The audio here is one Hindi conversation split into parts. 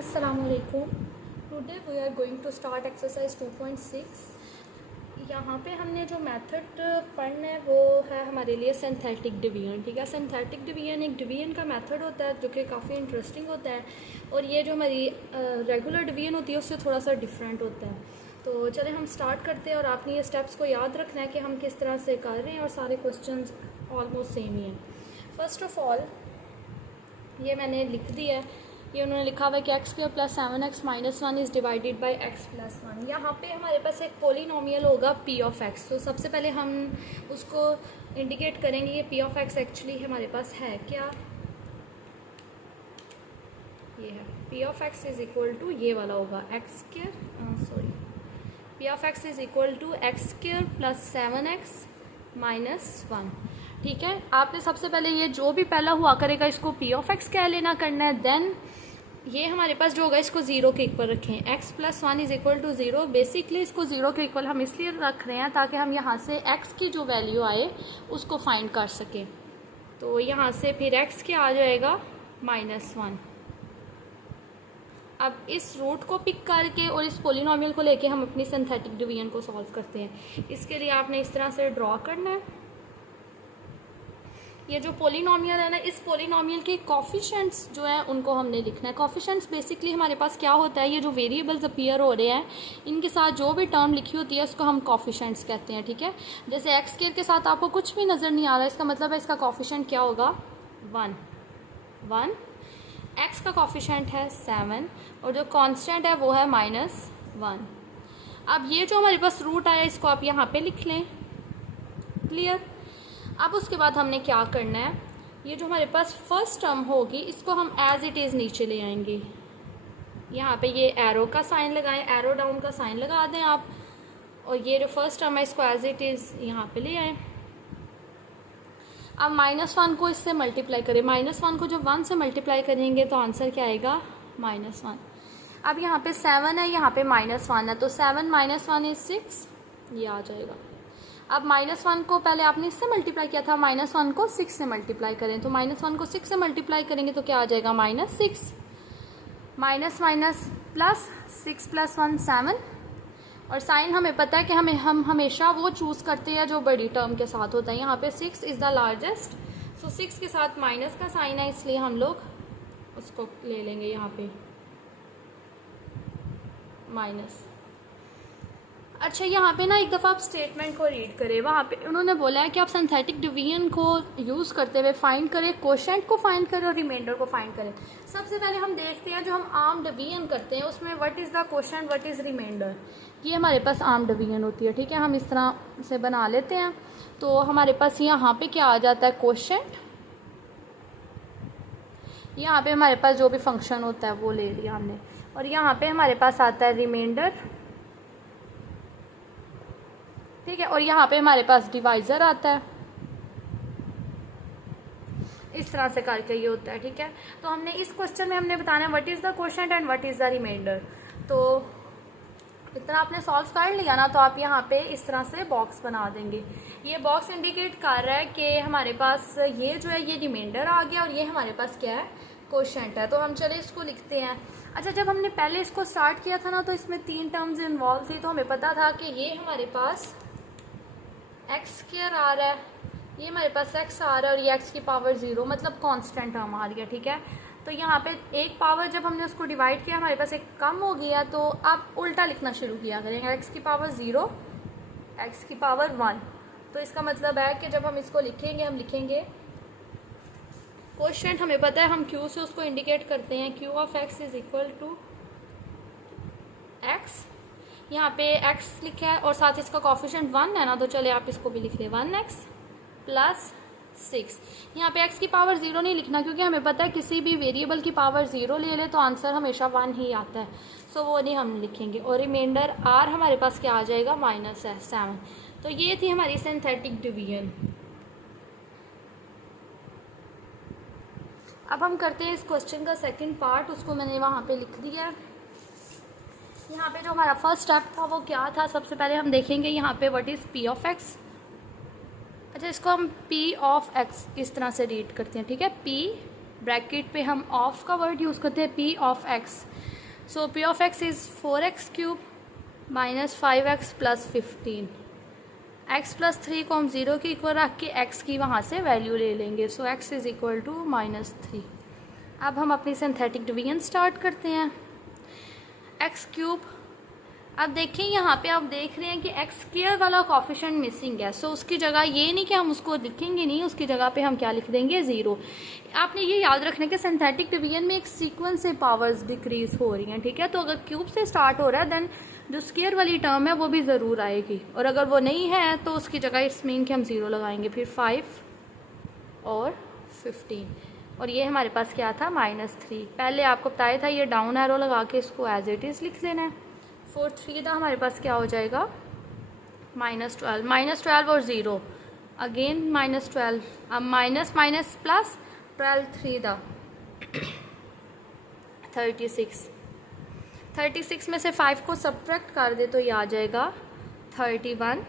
Assalamualaikum. Today we are going to start exercise 2.6. यहाँ पे हमने जो मेथड पढ़ना है वो है हमारे लिए सिंथेटिक डिवीजन. ठीक है, सिंथेटिक डिवीजन एक डिवीजन का मेथड होता है जो कि काफ़ी इंटरेस्टिंग होता है और ये जो हमारी रेगुलर डिवीजन होती है उससे थोड़ा सा डिफरेंट होता है. तो चले हम स्टार्ट करते हैं और आपने ये स्टेप्स को याद रखना है कि हम किस तरह से कर रहे हैं और सारे क्वेश्चंस ऑलमोस्ट सेम ही हैं. फर्स्ट ऑफ ऑल ये मैंने लिख दिया है, ये उन्होंने लिखा हुआ है कि x square plus 7x minus 1 is divided by x plus 1. यहाँ पे हमारे पास एक पोलिनोमियल होगा p ऑफ x. तो सबसे पहले हम उसको इंडिकेट करेंगे. ये p ऑफ x एक्चुअली हमारे पास है क्या, ये है p of x is equal to ये वाला होगा x square p of x is equal to x square plus 7x minus 1. ठीक है, आपने सबसे पहले ये जो भी पहला हुआ करेगा इसको p ऑफ x क्या लेना करना है. देन ये हमारे पास जो होगा इसको ज़ीरो के इक्वल रखें. x plus 1 is equal to zero. Basically इसको ज़ीरो के इक्वल हम इसलिए रख रहे हैं ताकि हम यहाँ से x की जो वैल्यू आए उसको फाइंड कर सकें. तो यहाँ से फिर x क्या आ जाएगा -1. अब इस रूट को पिक करके और इस पोलिनोमियल को लेके हम अपनी सिंथेटिक डिवीजन को सॉल्व करते हैं. इसके लिए आपने इस तरह से ड्रॉ करना है. ये जो पोलिनोमियल है ना, इस पोलिनोमियल के कोफिशिएंट्स जो हैं उनको हमने लिखना है. कोफिशिएंट्स बेसिकली हमारे पास क्या होता है, ये जो वेरिएबल्स अपीयर हो रहे हैं इनके साथ जो भी टर्म लिखी होती है उसको हम कोफिशिएंट्स कहते हैं. ठीक है, जैसे एक्स स्क्वायर के साथ आपको कुछ भी नज़र नहीं आ रहा, इसका मतलब है इसका कोफिशिएंट क्या होगा 1. एक्स का कोफिशिएंट है 7 और जो कांस्टेंट है वो है -1. अब ये जो हमारे पास रूट आया इसको आप यहाँ पे लिख लें. क्लियर. अब उसके बाद हमने क्या करना है, ये जो हमारे पास फर्स्ट टर्म होगी इसको हम एज इट इज़ नीचे ले आएंगे. यहाँ पे ये एरो का साइन लगाएं, एरो डाउन का साइन लगा दें आप, और ये जो फर्स्ट टर्म है इसको एज इट इज़ यहाँ पे ले आएँ. अब -1 को इससे मल्टीप्लाई करें. -1 को जब 1 से मल्टीप्लाई करेंगे तो आंसर क्या आएगा -1. अब यहाँ पे 7 है, यहाँ पे -1 है, तो 7 - 1 इज 6, ये आ जाएगा. अब -1 को पहले आपने इससे मल्टीप्लाई किया था, -1 को 6 से मल्टीप्लाई करें, तो -1 को 6 से मल्टीप्लाई करेंगे तो क्या आ जाएगा -6. Minus minus plus 6 + 1 7. और साइन हमें पता है कि हम हमेशा वो चूज़ करते हैं जो बड़ी टर्म के साथ होता है. यहाँ पे 6 इज़ द लार्जेस्ट, सो 6 के साथ माइनस का साइन है इसलिए हम लोग उसको ले लेंगे यहाँ पे माइनस. अच्छा, यहाँ पे ना एक दफ़ा आप स्टेटमेंट को रीड करें. वहाँ पे उन्होंने बोला है कि आप सिंथेटिक डिवीजन को यूज़ करते हुए फाइंड करें, कोशेंट को फाइंड करें और रिमाइंडर को फाइंड करें. सबसे पहले हम देखते हैं जो हम आर्म डिवीजन करते हैं उसमें what is the quotient, what is remainder. ये हमारे पास आर्म डिवीजन होती है. ठीक है, हम इस तरह से बना लेते हैं. तो हमारे पास यहाँ पे क्या आ जाता है कोशेंट. यहाँ पे हमारे पास जो भी फंक्शन होता है वो ले लिया हमने, और यहाँ पे हमारे पास आता है रिमाइंडर. ठीक है, और यहाँ पे हमारे पास डिवाइज़र आता है. इस तरह से करके ये होता है. ठीक है, तो हमने इस क्वेश्चन में हमने बताना है what is the quotient and what is the remainder. तो इतना आपने सॉल्व कर लिया ना, तो आप यहाँ पे इस तरह से बॉक्स बना देंगे. ये बॉक्स इंडिकेट कर रहा है कि हमारे पास ये जो है ये रिमाइंडर आ गया और ये हमारे पास क्या है कोशेंट है. तो हम चले इसको लिखते हैं. अच्छा, जब हमने पहले इसको स्टार्ट किया था ना तो इसमें 3 टर्म्स इन्वॉल्व थी, तो हमें पता था कि ये हमारे पास एक्स स्क्वायर आ रहा है, ये हमारे पास एक्स आ रहा है और ये एक्स की पावर 0 मतलब कांस्टेंट टर्म आ रही है. ठीक है, तो यहाँ पे एक पावर जब हमने उसको डिवाइड किया हमारे पास एक कम हो गया, तो आप उल्टा लिखना शुरू किया करेंगे. एक्स की पावर 0, एक्स की पावर 1. तो इसका मतलब है कि जब हम इसको लिखेंगे हम लिखेंगे कोशेंट. हमें पता है हम क्यू से उसको इंडिकेट करते हैं, Q of x is equal to x. यहाँ पे x लिखा है और साथ इसका कोफिशिएंट 1 है ना, तो चले आप इसको भी लिख लें 1x प्लस 6. यहाँ पे x की पावर 0 नहीं लिखना क्योंकि हमें पता है किसी भी वेरिएबल की पावर 0 ले ले तो आंसर हमेशा 1 ही आता है, सो वो नहीं हम लिखेंगे. और रिमाइंडर r हमारे पास क्या आ जाएगा -7. तो ये थी हमारी सिंथेटिक डिवीजन. अब हम करते हैं इस क्वेश्चन का सेकेंड पार्ट, उसको मैंने वहाँ पे लिख दिया है. यहाँ पे जो हमारा फर्स्ट स्टेप था वो क्या था, सबसे पहले हम देखेंगे यहाँ पे what is p of x. अच्छा, इसको हम p ऑफ x इस तरह से रीड करते हैं. ठीक है, p ब्रैकेट पे हम ऑफ का वर्ड यूज़ करते हैं, P of x. So P of x is 4x³ minus 5x plus 15। x plus 3 को हम 0 के इक्वल रख के x की वहाँ से वैल्यू ले लेंगे। सो x इज़ इक्वल टू -3। अब हम अपनी सिंथेटिक डिवीजन स्टार्ट करते हैं। x³, अब देखिए यहाँ पे आप देख रहे हैं कि x² वाला कोफिशिएंट मिसिंग है। सो उसकी जगह ये नहीं कि हम उसको लिखेंगे नहीं, उसकी जगह पे हम क्या लिख देंगे, 0। आपने ये याद रखना कि सिंथेटिक डिवीजन में एक सीक्वेंस से पावर्स डिक्रीज हो रही हैं, ठीक है। तो अगर क्यूब से स्टार्ट हो रहा है देन जो स्क्वायर वाली टर्म है वो भी ज़रूर आएगी, और अगर वो नहीं है तो उसकी जगह इट्स मीन कि हम 0 लगाएंगे। फिर 5 और 15, और ये हमारे पास क्या था, -3। पहले आपको बताया था ये डाउन एरो लगा के इसको एज इट इज़ लिख लेना है। 4 3 था हमारे पास क्या हो जाएगा, -12 और 0 अगेन -12। अब माइनस माइनस प्लस 12 3 था 36 में से 5 को सब्ट्रैक्ट कर दे तो ये आ जाएगा 31।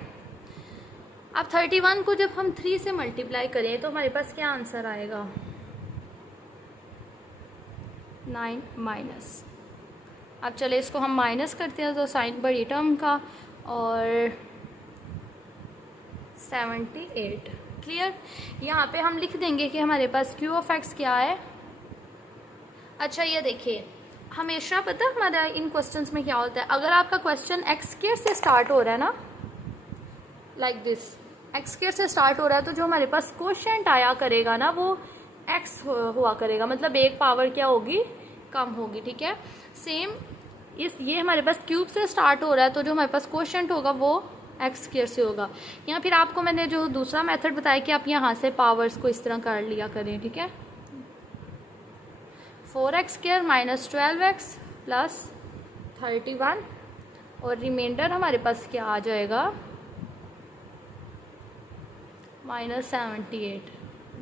अब 31 को जब हम 3 से मल्टीप्लाई करें तो हमारे पास क्या आंसर आएगा, 9 माइनस। अब चले इसको हम माइनस करते हैं तो साइन बड़ी टर्म का, और 78। क्लियर। यहाँ पे हम लिख देंगे कि हमारे पास क्यू ऑफ एक्स क्या है। अच्छा ये देखिए, हमेशा पता है हमारा इन क्वेश्चंस में क्या होता है, अगर आपका क्वेश्चन x² से स्टार्ट हो रहा है ना, लाइक दिस, x² से स्टार्ट हो रहा है, तो जो हमारे पास क्वोशिएंट आया करेगा ना वो x हुआ करेगा, मतलब एक पावर क्या होगी, कम होगी, ठीक है। सेम ये हमारे पास क्यूब से स्टार्ट हो रहा है तो जो हमारे पास क्वोशिएंट होगा वो x² से होगा। या फिर आपको मैंने जो दूसरा मेथड बताया कि आप यहाँ से पावर्स को इस तरह कर लिया करें, ठीक है। 4x² माइनस 12x प्लस 31, और रिमाइंडर हमारे पास क्या आ जाएगा, -78।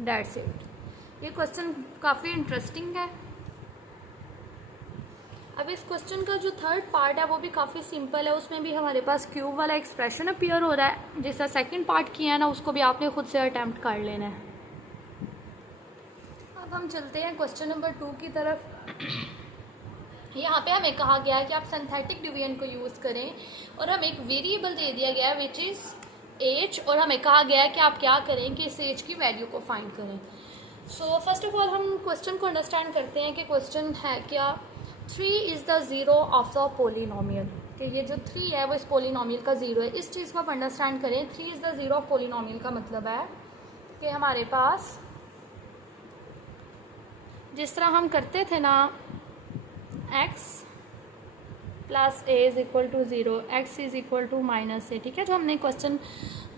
That's it. ये क्वेश्चन काफ़ी इंटरेस्टिंग है। अब इस क्वेश्चन का जो थर्ड पार्ट है वो भी काफ़ी सिंपल है, उसमें भी हमारे पास क्यूब वाला एक्सप्रेशन अपीयर हो रहा है। जैसा सेकंड पार्ट किया है ना उसको भी आपने खुद से अटेम्प्ट कर लेना है। अब हम चलते हैं क्वेश्चन नंबर 2 की तरफ। यहाँ पे हमें कहा गया है कि आप सिंथेटिक डिवीजन को यूज़ करें, और हमें एक वेरिएबल दे दिया गया है विच इज़ एज, और हमें कहा गया है कि आप क्या करें कि इस एज की वैल्यू को फाइंड करें। सो फर्स्ट ऑफ ऑल हम क्वेश्चन को अंडरस्टैंड करते हैं कि क्वेश्चन है क्या, 3 is the zero of the polynomial, कि ये जो 3 है वो इस पोलिनोमियल का ज़ीरो है। इस चीज़ को आप अंडरस्टैंड करें। 3 is the zero of polynomial का मतलब है कि हमारे पास जिस तरह हम करते थे ना, x plus a is equal to 0, x is equal to -a, ठीक है। जो हमने क्वेश्चन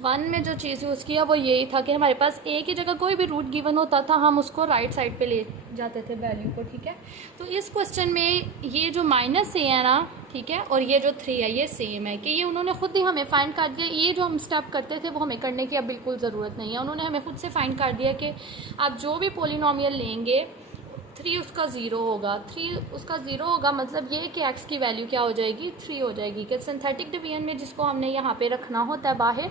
1 में जो चीज़ यूज़ किया वो यही था कि हमारे पास a की जगह कोई भी रूट गिवन होता था, हम उसको राइट साइड पे ले जाते थे वैल्यू को, ठीक है। तो इस क्वेश्चन में ये जो -a है ना, ठीक है, और ये जो 3 है ये सेम है, कि ये उन्होंने खुद ही हमें फाइंड कर दिया। ये जो हम स्टेप करते थे वो हमें करने की अब बिल्कुल ज़रूरत नहीं है, उन्होंने हमें खुद से फाइंड कर दिया कि आप जो भी पोलिनोमियल लेंगे 3 उसका 0 होगा। 3 उसका 0 होगा मतलब ये कि x की वैल्यू क्या हो जाएगी, 3 हो जाएगी। कि सिंथेटिक डिवीजन में जिसको हमने यहाँ पे रखना होता है बाहर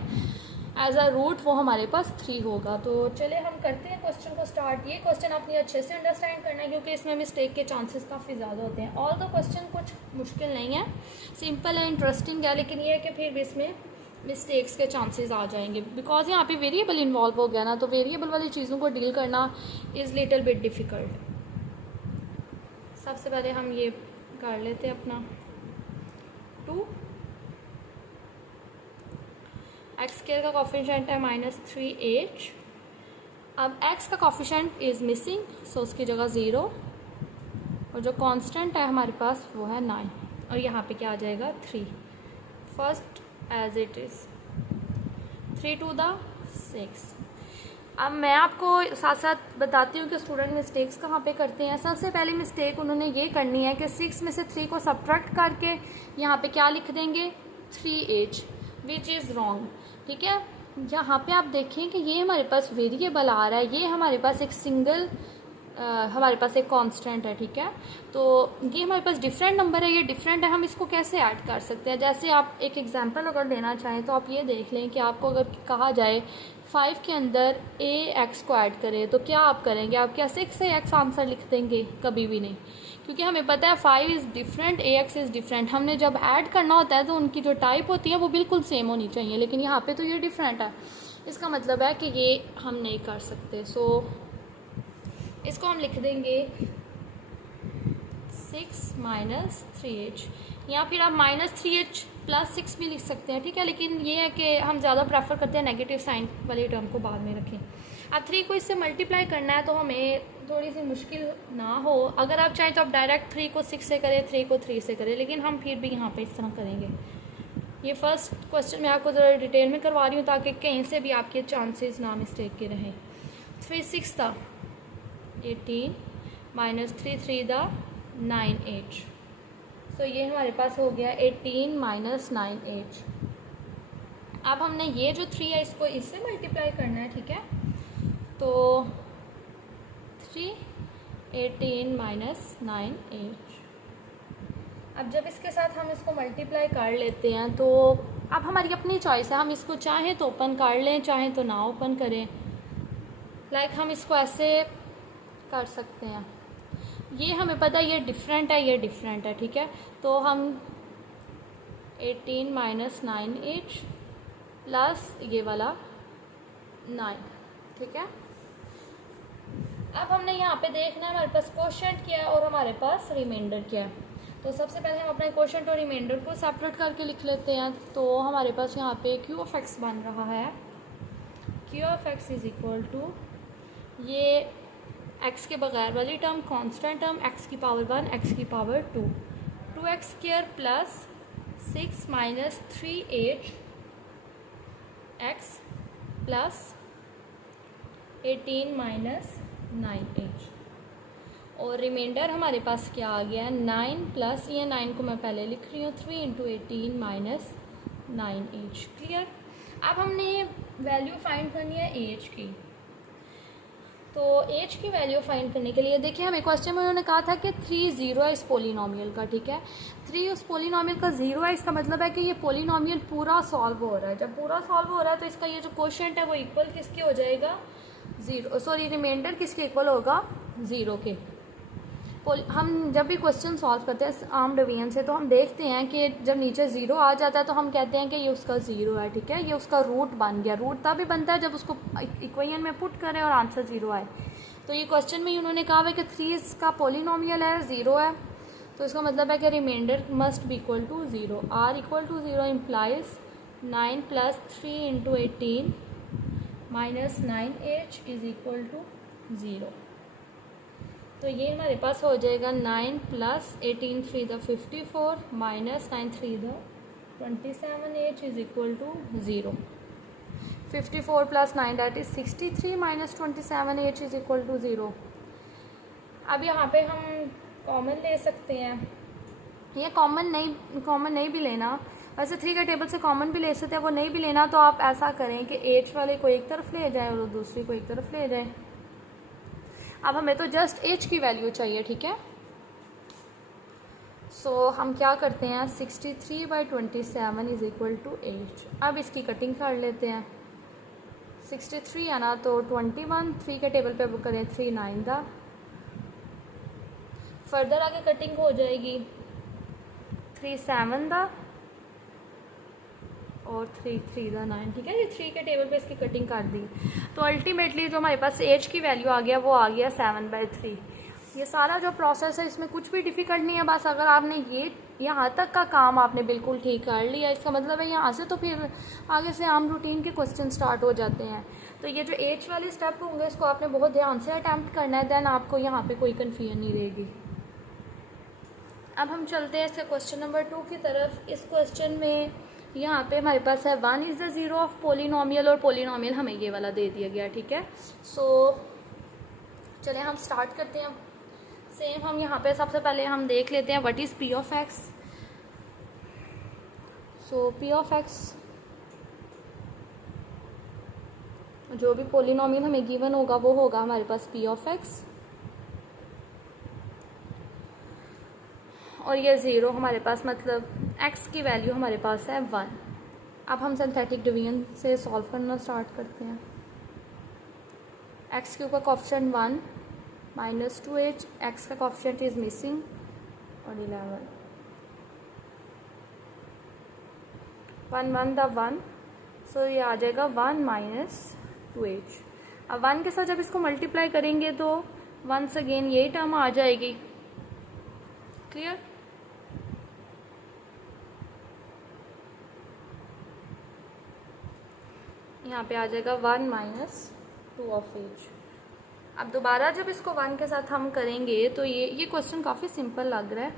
एज अ रूट, वो हमारे पास 3 होगा। तो चले हम करते हैं क्वेश्चन को स्टार्ट। ये क्वेश्चन आपने अच्छे से अंडरस्टैंड करना है क्योंकि इसमें मिस्टेक के चांसेस काफ़ी ज़्यादा होते हैं। ऑल द क्वेश्चन कुछ मुश्किल नहीं है, सिंपल है, इंटरेस्टिंग है, लेकिन ये है कि फिर भी इसमें मिस्टेक्स के चांसेस आ जाएंगे बिकॉज यहाँ पे वेरिएबल इन्वॉल्व हो गया ना, तो वेरिएबल वाली चीज़ों को डील करना इज़ लिटिल बिट डिफ़िकल्ट। सबसे पहले हम ये कर लेते हैं अपना 2, x² का कोफिशिएंट है -3h। अब x का कोफिशिएंट इज़ मिसिंग, सो उसकी जगह 0, और जो कांस्टेंट है हमारे पास वो है 9, और यहाँ पे क्या आ जाएगा 3। First as it is 3 to the 6। अब मैं आपको साथ साथ बताती हूँ कि स्टूडेंट मिस्टेक्स कहाँ पे करते हैं। सबसे पहली मिस्टेक उन्होंने ये करनी है कि 6 में से 3 को सब्ट्रैक्ट करके यहाँ पे क्या लिख देंगे 3h, विच इज़ रॉन्ग, ठीक है। यहाँ पे आप देखें कि ये हमारे पास वेरिएबल आ रहा है, ये हमारे पास एक सिंगल हमारे पास एक कांस्टेंट है, ठीक है। तो ये हमारे पास डिफरेंट नंबर है, ये डिफरेंट है, हम इसको कैसे ऐड कर सकते हैं। जैसे आप एक एग्जांपल अगर देना चाहें तो आप ये देख लें कि आपको अगर कहा जाए 5 के अंदर ए एक्स को ऐड करें तो क्या आप करेंगे? आप क्या 6 से एक्स आंसर लिख देंगे? कभी भी नहीं, क्योंकि हमें पता है 5 is different, A x is different. हमने जब ऐड करना होता है तो उनकी जो टाइप होती है वो बिल्कुल सेम होनी चाहिए, लेकिन यहाँ पे तो ये डिफरेंट है। इसका मतलब है कि ये हम नहीं कर सकते। सो इसको हम लिख देंगे 6 माइनस 3h, या फिर आप -3h + 6 भी लिख सकते हैं, ठीक है। लेकिन ये है कि हम ज़्यादा प्रेफर करते हैं नेगेटिव साइन वाली टर्म को बाद में रखें। अब 3 को इससे मल्टीप्लाई करना है तो हमें थोड़ी सी मुश्किल ना हो। अगर आप चाहें तो आप डायरेक्ट 3 को 6 से करें, 3 को 3 से करें, लेकिन हम फिर भी यहाँ पे इस तरह करेंगे। ये फर्स्ट क्वेश्चन मैं आपको ज़रा डिटेल में करवा रही हूँ ताकि कहीं से भी आपके चांसेस ना मिस्टेक के रहें। 3 6 था 18 -3 3 दा 9h। तो ये हमारे पास हो गया 18 - 9h। अब हमने ये जो 3 है इसको इससे मल्टीप्लाई करना है, ठीक है। तो 3 18 - 9h। अब जब इसके साथ हम इसको मल्टीप्लाई कर लेते हैं तो अब हमारी अपनी चॉइस है, हम इसको चाहें तो ओपन कर लें, चाहें तो ना ओपन करें। लाइक हम इसको ऐसे कर सकते हैं। ये हमें पता है ये डिफरेंट है, ये डिफरेंट है, ठीक है। तो हम 18 - 9h प्लस ये वाला 9, ठीक है। अब हमने यहाँ पे देखना है हमारे पास क्वोशंट क्या है और हमारे पास रिमाइंडर क्या है। तो सबसे पहले हम अपना क्वोशंट और रिमाइंडर को सेपरेट करके लिख लेते हैं। तो हमारे पास यहाँ पे q(x) बन रहा है। q(x) इज इक्वल टू ये x के बगैर वाली टर्म, कांस्टेंट टर्म, x की पावर 1 x की power 2, 2x² plus 6 minus 3h x plus 18 minus 9h। और रिमाइंडर हमारे पास क्या आ गया है 9 प्लस ये 9 को मैं पहले लिख रही हूँ 3 × 18 माइनस 9h। क्लियर। अब हमने वैल्यू फाइंड करनी है एज की। तो एज की वैल्यू फाइंड करने के लिए देखिए हमें क्वेश्चन में उन्होंने कहा था कि 3 0 है इस पोलिनोमियल का, ठीक है। 3 उस पोलिनोमियल का 0 है, इसका मतलब है कि ये पोलिनोमियल पूरा सॉल्व हो रहा है। जब पूरा सॉल्व हो रहा है तो इसका ये जो क्वोशंट है वो इक्वल किसके हो जाएगा? 0, सॉरी रिमाइंडर किसके इक्वल होगा? 0 के। हम जब भी क्वेश्चन सॉल्व करते हैं आर्म डिवीजन से तो हम देखते हैं कि जब नीचे 0 आ जाता है तो हम कहते हैं कि ये उसका 0 है, ठीक है। ये उसका रूट बन गया। रूट तभी बनता है जब उसको इक्वेशन में पुट करें और आंसर 0 आए। तो ये क्वेश्चन में उन्होंने कहा है कि 3 इसका पोलिनोमियल है, 0 है, तो इसका मतलब है कि remainder must be equal to 0। r equal to 0 implies 9 plus 3 × 18 minus 9h is equal to 0। तो ये हमारे पास हो जाएगा 9 प्लस 18 3 द 54 माइनस 9 3 द 27h is equal to 0। 54 plus 9 that is 63 minus 27h is equal to 0। अब यहाँ पे हम कॉमन ले सकते हैं। ये कॉमन नहीं भी लेना, वैसे 3 के टेबल से कॉमन भी ले सकते हैं, वो नहीं भी लेना तो आप ऐसा करें कि एच वाले को एक तरफ ले जाए और दूसरी को एक तरफ ले जाए। अब हमें तो जस्ट एच की वैल्यू चाहिए, ठीक है। सो हम क्या करते हैं 63/27 इज इक्वल टू 8। अब इसकी कटिंग कर लेते हैं। 63 है ना, तो 21 3 के टेबल पे बुक करें 3 9 दा, फर्दर आगे कटिंग हो जाएगी 3 7 दा और 3 3 दा 9, ठीक है। ये 3 के टेबल पे इसकी कटिंग कर दी। तो अल्टीमेटली जो हमारे पास एज की वैल्यू आ गया वो आ गया 7/3। ये सारा जो प्रोसेस है इसमें कुछ भी डिफ़िकल्ट नहीं है, बस अगर आपने ये यहाँ तक का काम आपने बिल्कुल ठीक कर लिया, इसका मतलब है यहाँ से तो फिर आगे से आम रूटीन के क्वेश्चन स्टार्ट हो जाते हैं। तो ये जो एज वाले स्टेप होंगे इसको आपने बहुत ध्यान से अटैम्प्ट करना है, देन आपको यहाँ पे कोई कन्फ्यूजन नहीं रहेगी। अब हम चलते हैं इसके क्वेश्चन नंबर 2 की तरफ। इस क्वेश्चन में यहाँ पे हमारे पास है 1 इज़ द 0 ऑफ पोलिनोमियल, और पोलिनोमियल हमें ये वाला दे दिया गया, ठीक है। सो चलिए हम स्टार्ट करते हैं। सेम हम यहाँ पे सबसे पहले हम देख लेते हैं what is p of x। So p of x जो भी पोलिनोमियल हमें गिवन होगा वो होगा हमारे पास p ऑफ x, और ये 0 हमारे पास मतलब x की वैल्यू हमारे पास है 1। अब हम सिंथेटिक डिवीजन से सॉल्व करना स्टार्ट करते हैं। एक्स क्यूब का कोफिशिएंट 1 माइनस 2h, एक्स का कोफिशिएंट इज मिसिंग और 11 1 1 द 1, सो ये आ जाएगा 1 माइनस 2h। अब 1 के साथ जब इसको मल्टीप्लाई करेंगे तो वंस अगेन यही टर्म आ जाएगी। क्लियर? यहाँ पे आ जाएगा 1 माइनस 2 ऑफ एच। अब दोबारा जब इसको 1 के साथ हम करेंगे तो ये क्वेश्चन काफ़ी सिंपल लग रहा है,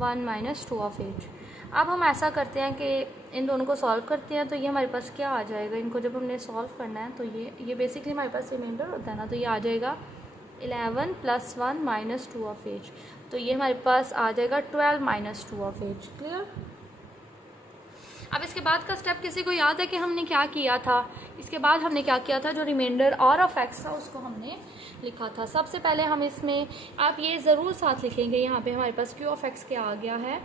1 माइनस 2 ऑफ एच। अब हम ऐसा करते हैं कि इन दोनों को सॉल्व करते हैं, तो ये हमारे पास क्या आ जाएगा, इनको जब हमने सॉल्व करना है तो ये बेसिकली हमारे पास रिमाइंडर होता है ना, तो ये आ जाएगा 11 प्लस 1 माइनस 2 ऑफ एच, तो ये हमारे पास आ जाएगा 12 माइनस 2 ऑफ एच। क्लियर? अब इसके बाद का स्टेप किसी को याद है कि हमने क्या किया था? इसके बाद हमने क्या किया था, जो रिमाइंडर आर ऑफ एक्स था उसको हमने लिखा था। सबसे पहले हम इसमें, आप ये ज़रूर साथ लिखेंगे, यहाँ पे हमारे पास क्यू ऑफ एक्स क्या आ गया है,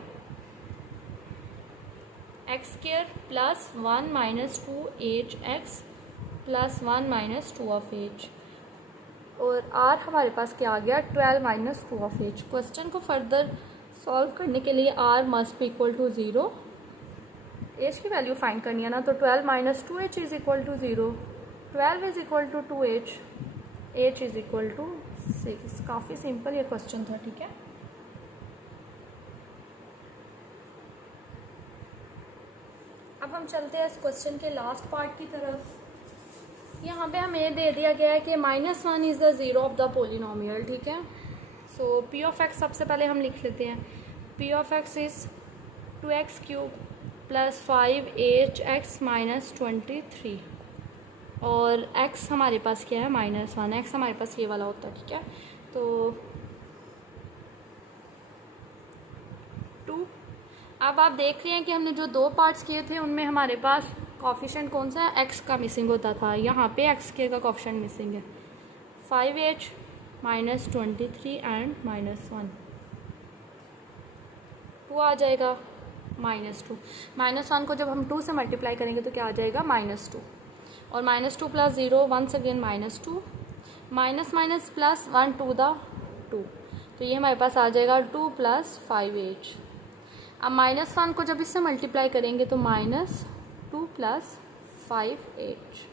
x square plus 1 minus 2h x plus 1 minus 2 of h, और आर हमारे पास क्या आ गया, 12 माइनस 2 ऑफ एच। क्वेश्चन को फर्दर सॉल्व करने के लिए R must be equal to 0, h की वैल्यू फाइंड करनी है ना, तो 12 minus 2h is equal to 0, 12 is equal to 2h, h is equal to 6। काफ़ी सिंपल ये क्वेश्चन था। ठीक है, अब हम चलते हैं इस क्वेश्चन के लास्ट पार्ट की तरफ। यहाँ पे हमें दे दिया गया है कि -1 is the zero of the polynomial. ठीक है, सो पी ऑफ एक्स सबसे पहले हम लिख लेते हैं, P of x is 2x cube plus 5h x minus 23, और x हमारे पास क्या है, -1, x हमारे पास ये वाला होता है। ठीक है, तो 2। अब आप देख रहे हैं कि हमने जो दो पार्ट्स किए थे उनमें हमारे पास कोफिशिएंट कौन सा है, x का मिसिंग होता था, यहाँ पे x के का कोफिशिएंट मिसिंग है, 5h माइनस 23 एंड -1, 2 आ जाएगा, -2, -1 को जब हम 2 से मल्टीप्लाई करेंगे तो क्या आ जाएगा, -2, और -2 plus 0 once again -2, minus minus plus 1 2 द 2, तो ये हमारे पास आ जाएगा 2 प्लस 5h। अब -1 को जब इससे मल्टीप्लाई करेंगे तो -2 प्लस 5h,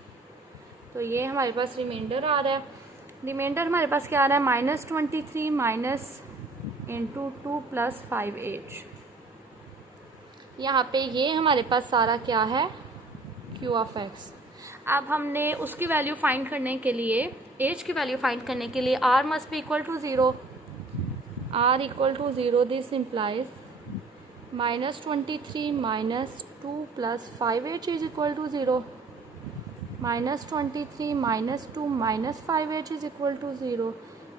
तो ये हमारे पास रिमाइंडर आ रहा है। रिमाइंडर हमारे पास क्या आ रहा है, -23 माइनस इंटू 2 प्लस 5h। यहाँ पे ये हमारे पास सारा क्या है, क्यू ऑफ एक्स। अब हमने उसकी वैल्यू फाइंड करने के लिए, एच की वैल्यू फाइंड करने के लिए R must be equal to 0, R equal to 0, this implies -23 minus 2 plus 5h is equal to 0, -23 minus 2 minus 5h is equal to 0,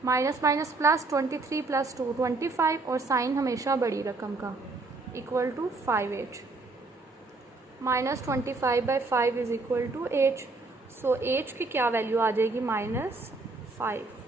minus minus plus 23 plus 2 25, और साइन हमेशा बड़ी रकम का, equal to 5h, -25/5 is equal to h, so h की क्या वैल्यू आ जाएगी, -5।